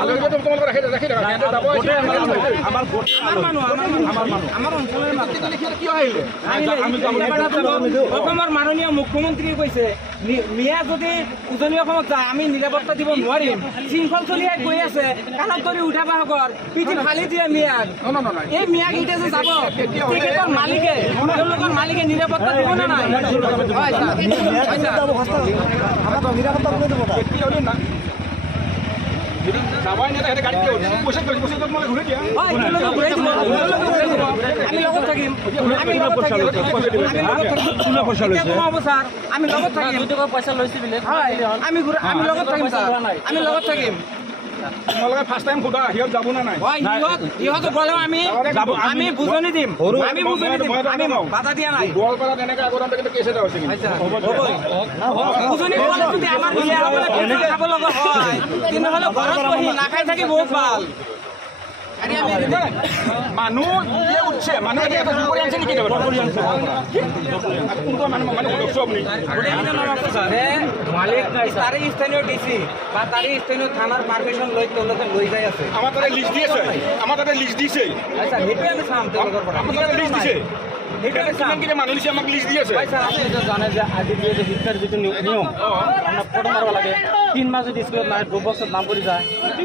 আলোচনা তোমালোকে ৰাখি অসমৰ মাননীয় মুখ্যমন্ত্ৰীয়ে কৈছে মিয়া যদি উজনি অসমত যায় আমি নিৰাপত্তা দিব নোৱাৰিম। শৃংখল চলিয়াই গৈ আছে কাণত ধৰি উঠা বাহকৰ পিঠি ফালি দিয়ে মিয়াক। এই মিয়াক এতিয়া যে যাব তেখেতৰ মালিকে তেওঁলোকৰ মালিকে নিৰাপত্তা দিব নে নাই? আমি লগত থাকিম আমি লগত থাকিম আমি লগত থাকিম পইচা লৈছি বোলে আমি লগত থাকিম আমি লগত থাকিম। তোমালোকে ফাৰ্ষ্ট টাইম সোধা সিহঁত যাব নে নাই? ইহঁত গ'লেও আমি বুজনি দিম আমি বুজনি দিম আমি বাধা দিয়া নাই। গোৱালপাৰাত এনেকৈ আগত কিন্তু কেছ এটা হৈছে বুজনি গ'লে যদি আমাৰ খাব লগা হয় তেনেহ'লে ঘৰত বহি নাখাই থাকি বহুত ভাল। মানুহ উঠছে মানুহ আনছে নেকি মালিক তাৰে স্থানীয় ডিচি বা তাৰে স্থানীয় থানাৰ পাৰ্মিশ্যন লৈ তেওঁলোকে লৈ যাই আছে। আমাৰ তাতে লিষ্ট দিছে আমাৰ তাতে লিষ্ট দিছে সেইটোৱে আমি চাম তেওঁলোকৰ পৰা আমাৰ তাতে লিষ্ট দিছে মানুহ দিছে আমাক লিষ্ট দি আছে। আপুনি জানে যে আজি যে শিক্ষাৰ যিটো নিয়ম আপোনাক ফটো মাৰিব লাগে 3 মাহ যদি স্কুলত নাই 2 বছৰত নাম কৰি যায়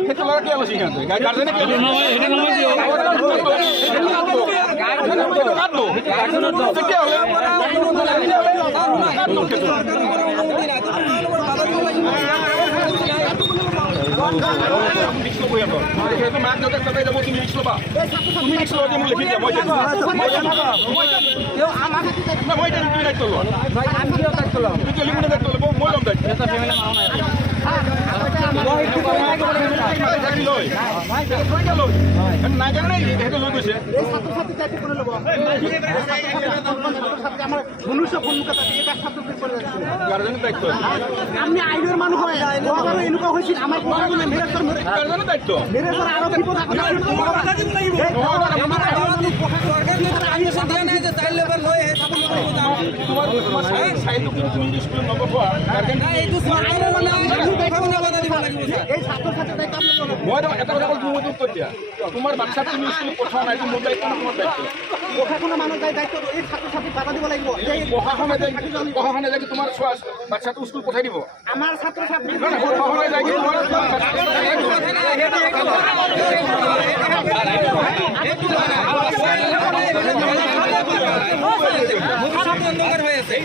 সেইটো ল'ৰা কি কৈছে সিহঁতে গাৰ্জেনে কি মাক দেউতাক তাতে যাব তুমি ৰিক্স ল'বা তুমি ৰিক্স ল'বা মোক লিখি দিয়া মই দায়িত্ব লোৱা মই ল'ম দায়িত্ব নাজানে সেইটো লৈ গৈছে গাৰ্জেনৰ দায়িত্ব আমি আইনৰ মানুহ হয় এনেকুৱা হৈছিল আমাৰ গাৰ্জেনৰ দায়িত্ব চাইল্ডক তুমি স্কুলত নপঠোৱা মই এটা কথা ক'ল তুমি উত্তৰ দিয়া তোমাৰ বাচ্ছাক তুমি স্কুলত পঠোৱা নাই মোৰ দায়িত্ব তোমাৰ দায়িত্ব প্ৰশাসনৰ মানুহ দায়িত্ব এই ছাত্ৰ ছাত্ৰীক বাধা দিব লাগিব। প্ৰশাসনে যাই তোমাৰ বাচ্ছাটো স্কুল পঠাই দিব আমাৰ ছাত্ৰ ছাত্ৰী প্ৰশাসনে যাই হৈ আছে